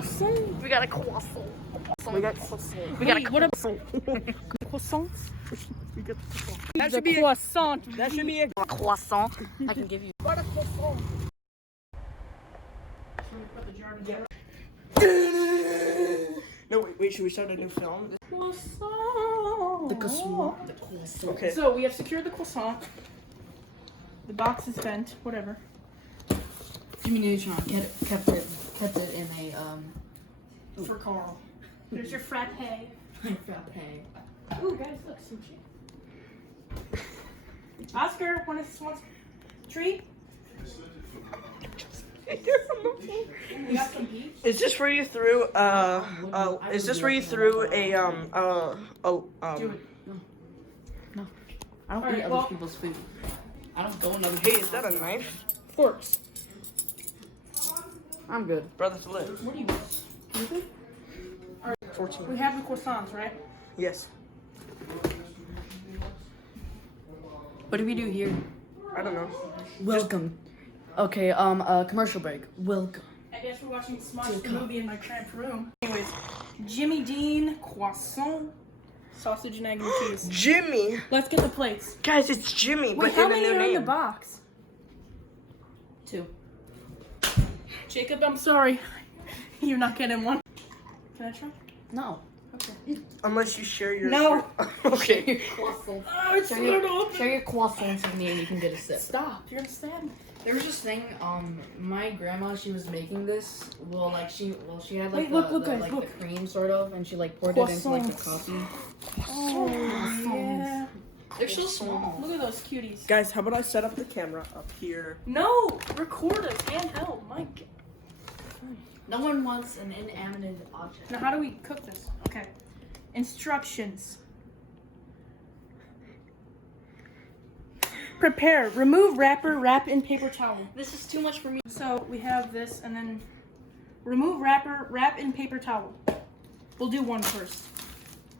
croissant. We got a croissant. We got croissant. We got a Wait, what a croissants. We got croissant. That The should be a- croissant. That should be a croissant. I can give you. what a croissant. No, wait, should we start a new film? Croissant. The croissant. The croissant. Okay. So we have secured the croissant. The box is bent. Whatever. Jimmy Neutron kept it in a For Carl. There's your frappe. frappe. Ooh, guys, look, sushi. Oscar, want a treat? We got some beef. Is this where you threw is this where you threw a Do it. No. I don't Alright, eat well- other people's food. I don't go in other Hey, people's is that a knife? Forks. I'm good. Brother to live. What do you want? You good? 14. We have the croissants, right? Yes. What do we do here? I don't know. Welcome. Okay, commercial break. Welcome. I guess we're watching Smosh the movie in my cramped room. Anyways, Jimmy Dean croissant, sausage and egg and cheese. Jimmy! Let's get the plates. Guys, it's Jimmy, Wait, but how in a many new are in the name. box? 2. Jacob, I'm sorry. You're not getting one. Can I try? No. Okay. Unless you share your... No. Okay. Croissant. Oh, it's Share your croissants with me and you can get a sip. Stop. You're gonna stab me. There was this thing, my grandma, she was making this. Well, she had Wait, like look, guys, like look. the cream sort of, and she like poured it into like the Croissants. coffee. Oh, yeah. They're so small. Look at those cuties. Guys, how about I set up the camera up here? No! Record us, handheld, Mike. No one wants an inanimate object. Now, how do we cook this? Okay. Instructions. Prepare. Remove wrapper, wrap in paper towel. This is too much for me. So we have this, and then remove wrapper, wrap in paper towel. We'll do one first.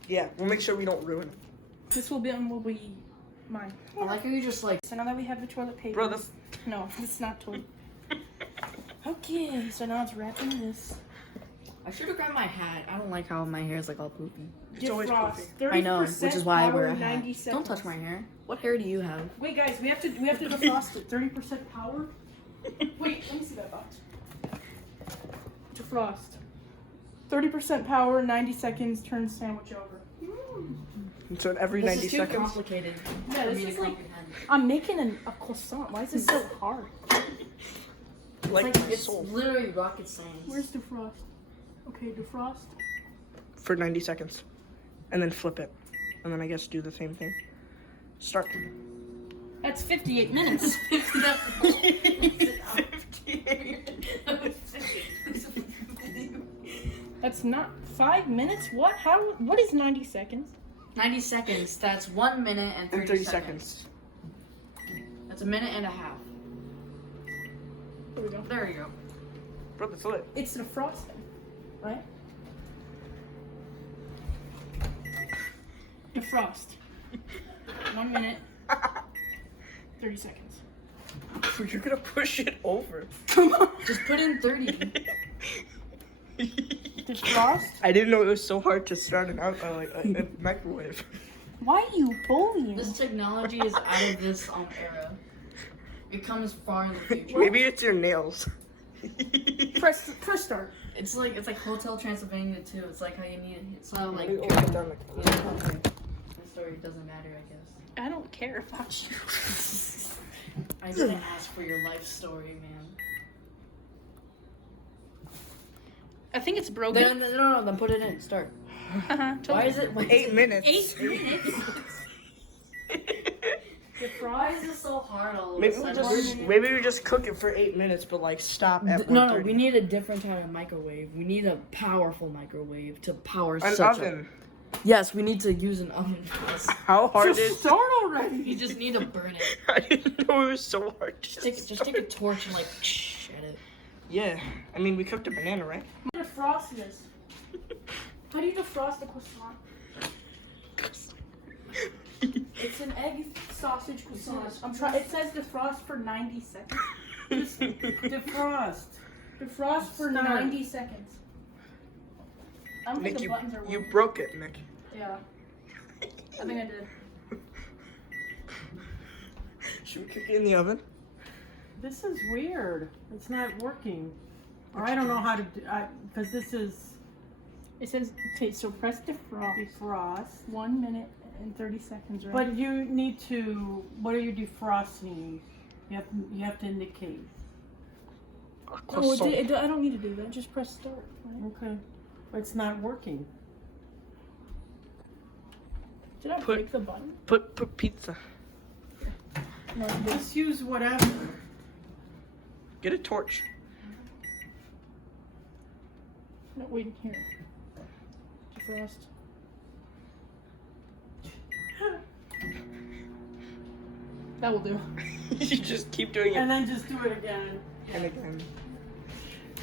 Yeah, we'll make sure we don't ruin it. This will be mine. I like how you just like. So now that we have the toilet paper. Bro, that's... No, it's not toilet. Okay, so now it's wrapping this. I should have grabbed my hat. I don't like how my hair is like all poofy. It's always Defrost. poofy. I know, which is why I wear a hat. 90 Don't seconds. touch my hair. What hair do you have? Wait, guys, we have to defrost it. 30% power. Wait, let me see that box. Defrost. 30% power, 90 seconds. Turn sandwich over. So every This 90 is too seconds. complicated. Yeah, for this me to is like comprehend. I'm making a croissant. Why is this so hard? Like, It's, my it's soul. literally rocket science. Where's defrost? Okay, defrost. For 90 seconds. And then flip it. And then I guess do the same thing. Start. That's 58 minutes. That's not 5 minutes. What? How? What is 90 seconds? 90 seconds. That's 1 minute and 30, And 30 seconds. seconds. That's a minute and a half. There we go. There you go. Bro, that's lit. It's defrosting, right? Defrost. 1 minute. 30 seconds. You're gonna push it over. Come on. Just put in 30. Defrost? I didn't know it was so hard to start an a microwave. Why are you bullying? This technology is out of this era. It comes far in the future. Maybe it's your nails. Press start. It's like Hotel Transylvania too. It's like how you need it. It's not like Maybe we'll get down yeah, okay. The story doesn't matter, I guess. I don't care about you. I didn't ask for your life story, man. I think it's broken. No, then put it in. Start. Why is it? 8 minutes. 8 minutes? Why is this so hard all of Maybe a we sudden? just cook it for 8 minutes, but like stop at No, 1:30. we need a different kind of microwave. We need a powerful microwave to power An such oven. Yes, we need to use an oven for this. How hard Just is? start already. You just need to burn it. I didn't know it was so hard. To Just take a torch and like at it. Yeah, I mean we cooked a banana, right? How do you defrost this? How do you defrost the croissant? It's an egg sausage croissant. It says defrost for 90 seconds. Defrost. Defrost for 90 seconds. I don't Nick, think the buttons are you working. broke it, Nick. Yeah. I think I did. Should we cook it in the oven? This is weird. It's not working. Or I don't know how to do, because this is It says, okay, so press defrost. defrost. 1 minute and 30 seconds, right? But you need to, what are you defrosting? You have to indicate. No, I don't need to do that. Just press start. Right? Okay. But it's not working. Did I break the button? Put pizza. No, I did. Just use whatever. Get a torch. No, wait, here. Defrost. That will do. You just keep doing And it. then just do it again. And again.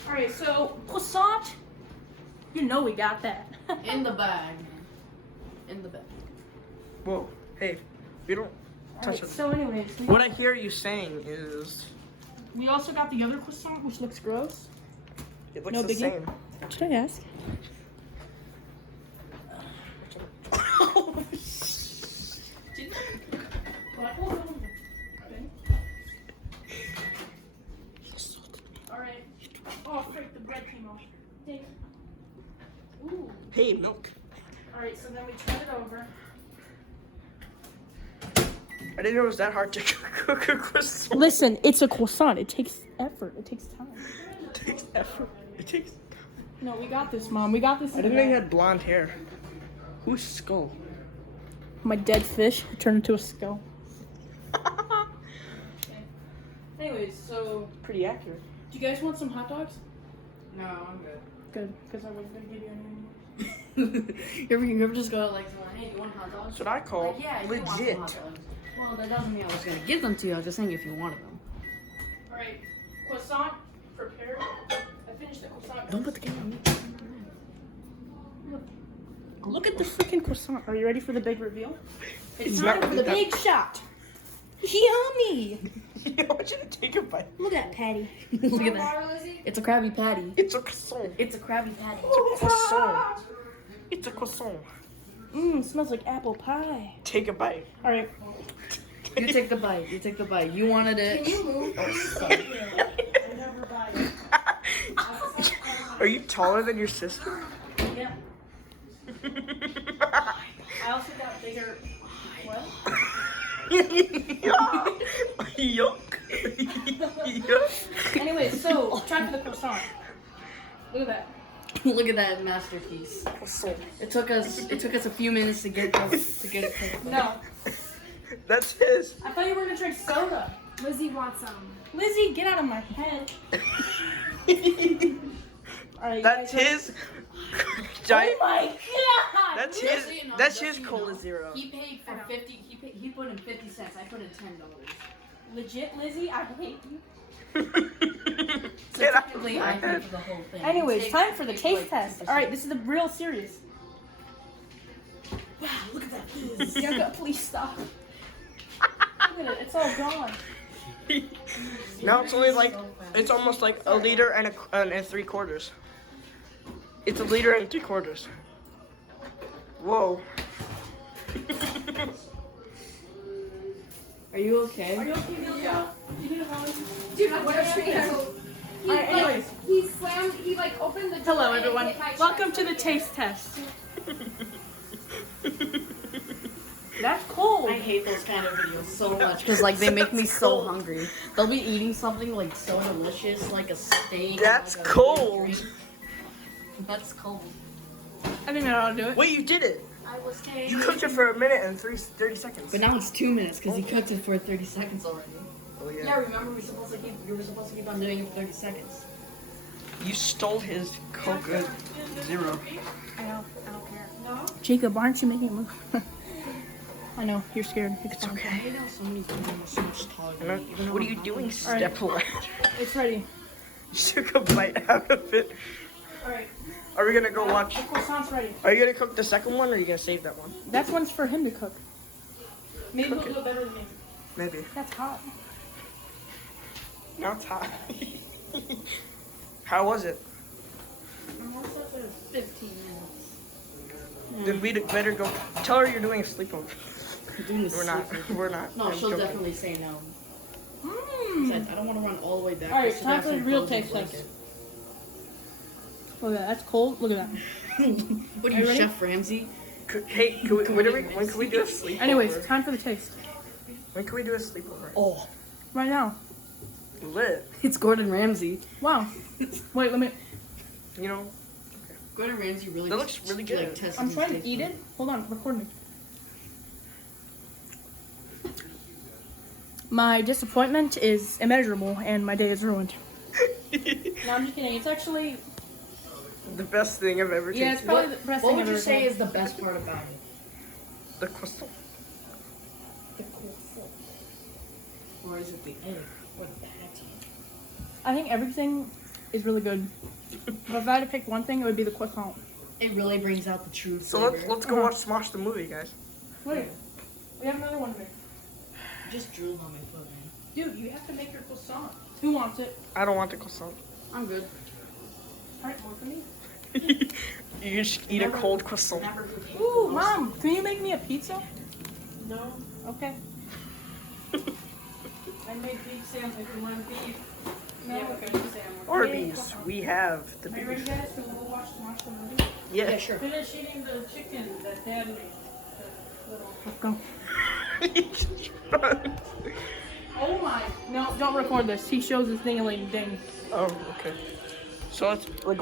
Alright, so croissant. You know we got that. In the bag. In the bag. Whoa. Hey, we don't touch Alright, it. so anyways, What I hear you saying is we also got the other croissant, which looks gross. it looks No the biggie. same. Should I ask? Alright. Oh, frick, the bread came off. Dang. Ooh. Hey, milk. Alright, so then we turn it over. I didn't know it was that hard to cook a croissant. Listen, it's a croissant. It takes effort. It takes time. It takes effort. It takes. No, we got this, Mom. We got this. I didn't know you had blonde hair. Whose skull? My dead fish turned into a skull. Anyways, so Pretty accurate. do you guys want some hot dogs? No, I'm good. Good, because I wasn't gonna give you any. you ever just go like, hey, you want hot dogs? That's what I call Like, yeah, I do want some legit. hot dogs. Well, that doesn't mean I was gonna give them to you. I was just saying if you wanted them. All right, croissant prepared. I finished the croissant. Don't put the camera on me. Look at the freaking croissant. Are you ready for the big reveal? It's It's time not for the that- big shot. Yummy! I want you to take a bite. Look at that patty. Look at that. It's a Krabby Patty. It's a croissant. It's a Krabby Patty. It's a croissant. It's a croissant. Mmm, smells like apple pie. Take a bite. All right. You take the bite. You take the bite. You wanted it. Can you move? I never buy it. Are you taller than your sister? Yeah. I also got bigger. What? Yuck. Yuck. Anyway, so time for the croissant. Look at that. Look at that masterpiece. Croissant. It took us a few minutes to get it cooked. No, That's his. I thought you were gonna drink soda. Lizzie wants some. Lizzie, get out of my head. All right. That's you guys his giant. Oh my god! That's Just his. so you know, That's just his so you cola know, zero. He paid for 50. He put in 50 cents. I put in $10. Legit, Lizzie, I hate you. So Get out of technically, my I head. paid for the whole thing. Anyways, Take- time for the take, taste like, test. 50%. All right, this is the real serious. Wow, look at that fizz. Yoga, please stop. Look at it, it's all gone. Now it's only like it's almost like a liter and and 3/4. It's a liter and 3/4. Whoa. Are you okay? Are you okay, Yoga? You need a hug? Dude, what a treat. He, Alright, anyways. he slammed, he like opened the door Hello, and everyone. hit my Welcome chest to the like taste test. That's cold. I hate those kind of videos so much because like they make me so hungry. They'll be eating something like so delicious, like a steak. That's like a cold. drink. That's cold. I think I know how to do it. Wait, you did it. I was You cooked it for a minute and 30 seconds. But now it's 2 minutes because he cooked it for 30 seconds already. Oh Yeah, yeah. remember you were supposed to keep on doing it for 30 seconds. You stole his Coca Zero. I don't care. No? Jacob, aren't you making a move? I know, you're scared. It's okay. I know so many people are so much taller. What are you doing, step ladder? It's ready. You took a bite out of it. Alright. Are we gonna go watch? The croissant's ready. Are you gonna cook the second one, or are you gonna save that one? That one's for him to cook. Maybe he'll Cook do it better than me. Maybe. That's hot. Now it's hot. How was it? 15 minutes. Then we better go. Tell her you're doing a sleepover. Doing this We're not. sleepover. We're not. No, I'm she'll joking. definitely say no. Mmm. Besides, I don't want to run all the way back. Alright, She'll time for the definitely real close the taste test. blanket. Look at that. That's cold. Look at that. What are Are you you, ready? Chef Ramsay? Hey, when can we do a sleepover? Anyways, time for the taste. When can we do a sleepover? Oh, Right now. Lit. it's Gordon Ramsay. Wow. Wait, let me. You know. Gordon Ramsay really. That looks really good. Like, tested I'm his trying to taste eat buds. it. Hold on, record me. My disappointment is immeasurable, and my day is ruined. No, I'm just kidding. It's actually. The best thing I've ever tasted. Yeah, it's probably the best What thing would I've you ever say had. is the best part about it? The croissant. The croissant. Or is it the egg or the patty? I think everything is really good. But if I had to pick one thing, it would be the croissant. It really brings out the true So flavor. let's go watch Smosh the movie, guys. Wait, we have another one here. Just drool on my foot, man. Dude, you have to make your croissant. Who wants it? I don't want the croissant. I'm good. Alright, one for me. You just eat a cold croissant. Ooh, Mom, can you make me a pizza? No, Okay. I made beef sandwich. If you want beef, No, yeah, okay. beef sandwich. Arby's, we have the Are you ready, beef. guys? So we'll watch the movie. Yeah. Yeah, sure. Finish eating the chicken that Dad made. Let's go. Oh my. No, don't record this. He shows his ding-a-ling ding. Oh, okay. So let's go.